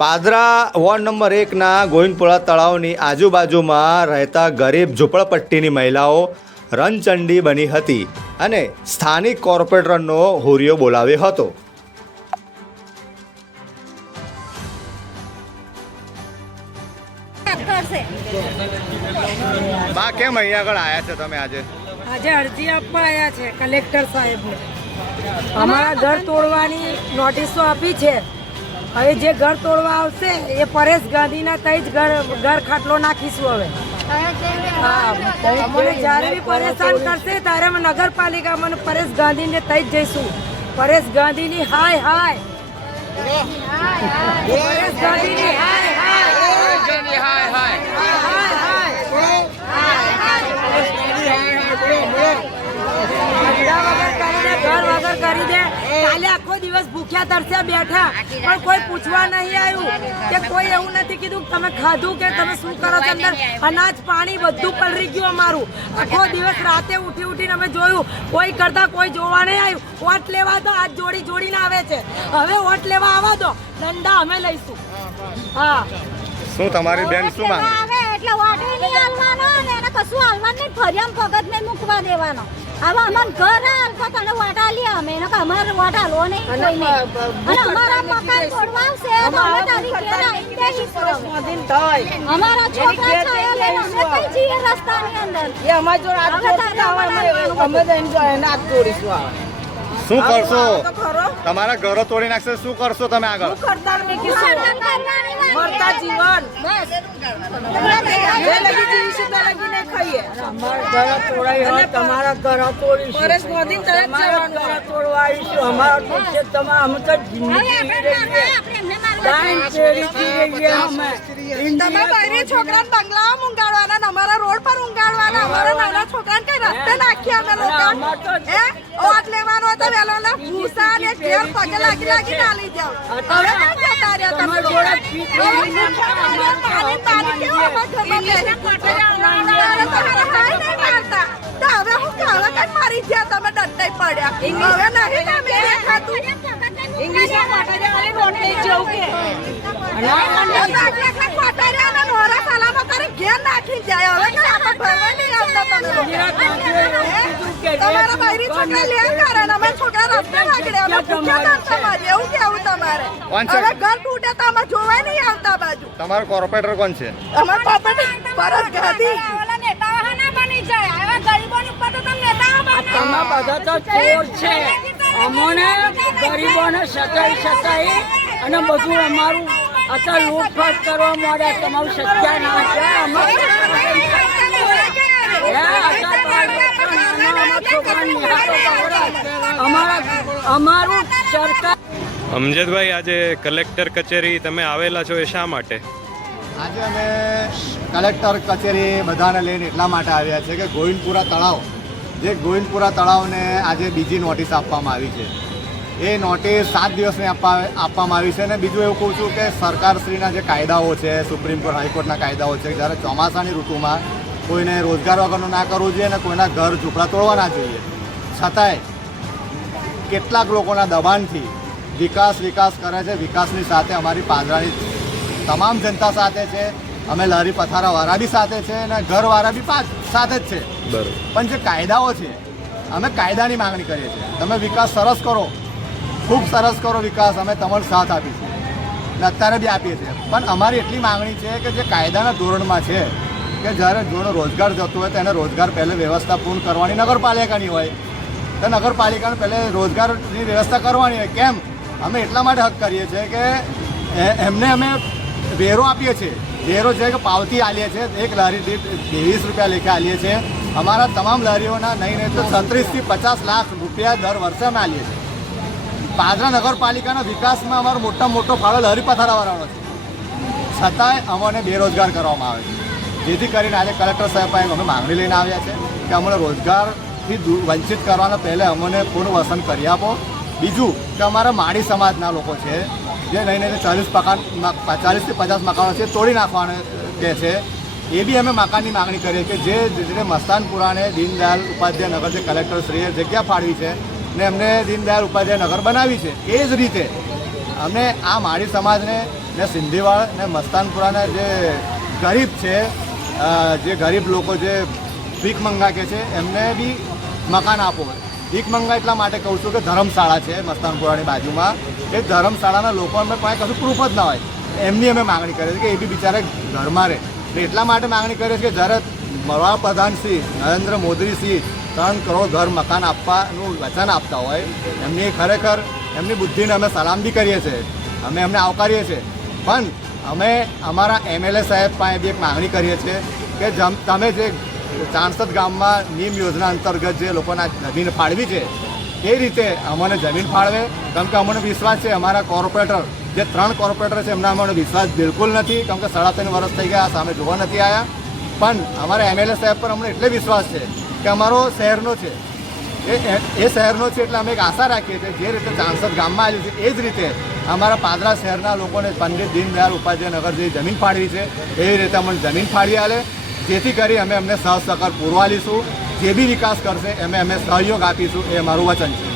Padra ward number 1ના Govindpura તળાવની આજુબાજુમાં રહેતા ગરીબ ઝૂંપડપટ્ટીની મહિલાઓ રણચંડી બની હતી અને સ્થાનિક કોર્પોરેટરનો હુરિયો બોલાવ્યો હતો. બા કેમ અહીંયા આગળ આવ્યા છો તમે આજે? આજે અરજી આપવા આવ્યા છે કલેક્ટર સાહેબને. અમારા ઘર તોડવાની નોટિસો આપી છે. હવે જે ઘર તોડવા આવશે એ પરેશ ગાંધીના તઈ જ ઘર ખાટલો નાખીશું. હવે અમને જ્યારે બી પરેશાન કરશે ત્યારે અમે નગરપાલિકામાં પરેશ ગાંધીને તઈ જ જઈશું. પરેશ ગાંધીની હાય હાય, પરેશ ગાંધીની હાય કરી દે. કાલે આખો દિવસ ભૂખ્યા તરસ્યા બેઠા પણ કોઈ પૂછવા નહીં આવ્યું કે કોઈ એવું નથી કીધું તમે ખાધું કે તમે શું કરો છો. અંદર અનાજ પાણી બધું પલરી ગયું અમારું. આખો દિવસ રાતે ઉઠીને અમે જોયું, કોઈ કરતા કોઈ જોવા નહીં આવ્યું. વોટ લેવા તો હાથ જોડીને આવે છે. હવે વોટ લેવા આવવા દો, દંડા અમે લઈશું. હા, શું તમારી બેન શું માંગે? એટલે વોટ નહીં હાલવાનો ને એને કશું હાલવાનું નહીં, ફરિયામ પગત નહીં મૂકવા દેવાનો. હવે અમાર ઘર હાલકો તને વોટ હાલી અમે એને અમારે વોટ હાલવો નહીં કોઈ નહીં. અને અમારા મકાન તોડવા આવશે તો અમે તારી ઘેર આવીને બેસીશું. અમારા છોકરા છાયા લઈને અમે કઈ જઈએ રસ્તાની અંદર. એ અમાર જો હાથ જોડીશું, અમે તો એમ જો એને હાથ જોડીશું. શું કરશો? તમારા ઘરો તોડી નાખશે, શું કરશો તમે આગળ? મરતા જીવન બસ અમારા ઘર તોડાય હોય, તમારા ઘર તોડીશું. પરેશ મોદી તમારા ઘર તોડવા આવીશું. અમારા છે તમારા અમે તો તમે બહેરી છોકરાને બંગલામાં ઊંઘાડવાના, અમારા રોડ પર ઊંઘાડવાના, અમારા નાના છોકરાને કઈ રસ્તે નાખીએ અમે લોકો. વોટ લેવાનો હતો વેલો ને ભૂસા ને ઘેર પગે લાગી નાલી જાવ. હવે ના જતા રહ્યા તમે હવે હું કાળા કઈ મારી ગયા તમે દંડાઈ પડ્યા. હવે નહીં તમે ખાતું ઇંગ્લિશમાં વોટ લઈ જવું કે ઘેર નાખી જાય. હવે આપણે ભરવા નહીં આવતા તમે તમારા બૈરી છોકરા લે કરે ને અમે છોકરા રસ્તે લાગડે અમે પૂછ્યા તમારે એવું કેવું તમારે. હવે ઘર તૂટે તો અમે જોવાય નહીં આવતા બાજુ. તમારો કોર્પોરેટર કોણ છે? અમાર કોર્પોરેટર પરેશ ગાંધી. તમે બધા તો ચોર છે. અમોને ગરીબોને સતાઈ અને બધું અમારું અત્યારે લૂંટફાટ કરવા માંડ્યા. તમારું સત્યાનાશ છે. અમારું સરકાર. અમજદભાઈ, આજે કલેક્ટર કચેરી તમે આવેલા છો, એ શા માટે? આજે અમે કલેક્ટર કચેરી બધાને લઈને એટલા માટે આવ્યા છે કે ગોવિંદપુરા તળાવને આજે બીજી નોટિસ આપવામાં આવી છે. એ નોટિસ 7 દિવસની આપવામાં આવી છે. અને બીજું એવું કહું છું કે સરકારશ્રીના જે કાયદાઓ છે, સુપ્રીમ કોર્ટ હાઈકોર્ટના કાયદાઓ છે, જ્યારે ચોમાસાની ઋતુમાં કોઈને રોજગાર વગરનું ના કરવું જોઈએ અને કોઈના ઘર ઝૂંપડા તોડવા ના જોઈએ. છતાંય કેટલાક લોકોના દબાણથી વિકાસ કરે છે. વિકાસની સાથે અમારી પાદરાની તમામ જનતા સાથે છે. અમે લારી પથારાવાળા બી સાથે છે અને ઘરવાળા બી સાથે જ છે. બરાબર. પણ જે કાયદાઓ છે, અમે કાયદાની માંગણી કરીએ છીએ. તમે વિકાસ સરસ કરો, ખૂબ સરસ કરો વિકાસ, અમે તમારો સાથ આપીશું અને અત્યારે બી આપીએ છીએ. પણ અમારી એટલી માંગણી છે કે જે કાયદાના ધોરણમાં છે કે જ્યારે જોનો રોજગાર જતો હોય તો એને રોજગાર પહેલે વ્યવસ્થા પૂર્ણ કરવાની નગરપાલિકાની હોય, તો નગરપાલિકાને પહેલે રોજગારની વ્યવસ્થા કરવાની હોય. કેમ? અમે એટલા માટે હક કરીએ છીએ કે એમને અમે વેરો આપીએ છીએ. વેરો છે કે પાવતી આલીએ છીએ, એક લારી દીઠ 20 રૂપિયા લેખે આલીએ છીએ. અમારા તમામ લારીઓના નહીં તો 36 થી 50 લાખ રૂપિયા દર વર્ષે અમે આલીએ છીએ. પાદરા નગરપાલિકાના વિકાસમાં અમારો મોટો ફાળો લારી પથારાવાળાનો છે. છતાંય અમને બેરોજગાર કરવામાં આવે છે. જેથી કરીને આજે કલેક્ટર સાહેબ પાસે અમે માંગણી લઈને આવ્યા છે કે અમને રોજગારથી વંચિત કરવાના પહેલે અમને પૂર્ણ વસન કરી આપો. બીજું કે અમારા માળી સમાજના લોકો છે જે નહીં 40 થી 50 મકાનો છે તોડી નાખવાને કહે છે. એ બી અમે મકાનની માંગણી કરીએ કે જે મસ્તાનપુરાને દીનદયાળ ઉપાધ્યાય નગર જે કલેક્ટરશ્રીએ જગ્યા ફાળવી છે ને એમને દીનદયાળ ઉપાધ્યાય નગર બનાવી છે, એ જ રીતે અમે આ માળી સમાજને ને સિંધીવાળ ને મસ્તાનપુરાના જે ગરીબ છે, જે ગરીબ લોકો જે ભીખ મંગા કે છે એમને બી મકાન આપો. ભીખ મંગા એટલા માટે કહું છું કે ધર્મશાળા છે મસ્તાનપુરાની બાજુમાં, એ ધર્મશાળાના લોકો અમે પાસે કશું પ્રૂફ જ ના હોય, એમની અમે માગણી કરીએ છીએ કે એ બી બિચારે ઘરમાં રહે. એટલા માટે માગણી કરીએ છીએ કે જ્યારે વડાપ્રધાન શ્રી નરેન્દ્ર મોદીશ્રી 3 કરોડ ઘર મકાન આપવાનું વચન આપતા હોય, એમની ખરેખર એમની બુદ્ધિને અમે સલામ બી કરીએ છીએ, અમે એમને આવકારીએ છીએ. પણ અમે અમારા MLA સાહેબ પાસે બી એક માગણી કરીએ છીએ કે તમે જે ચાણસદ ગામમાં નીમ યોજના અંતર્ગત જે લોકોના જમીન ફાળવી છે એ રીતે અમને જમીન ફાળવે. કેમ કે અમને વિશ્વાસ છે અમારા કોર્પોરેટર જે 3 કોર્પોરેટર છે એમના અમને વિશ્વાસ બિલકુલ નથી, કેમ કે 3.5 વર્ષ થઈ ગયા સામે જોવા નથી આવ્યા. પણ અમારા MLA સાહેબ પર અમને એટલે વિશ્વાસ છે કે અમારો શહેરનો છે, એ શહેરનો છે એટલે અમે એક આશા રાખીએ છીએ જે રીતે ચાણસદ ગામમાં આવ્યું છે એ જ રીતે અમારા પાદરા શહેરના લોકોને પંડિત દીનદયાળ ઉપાધ્યાય નગર જે જમીન ફાળવી છે એવી રીતે અમને જમીન ફાળવી આલે, જેથી કરી અમે એમને સહસહકાર પૂરવા લઈશું. જે બી વિકાસ કરશે અમે સહયોગ આપીશું, એ અમારું વચન છે.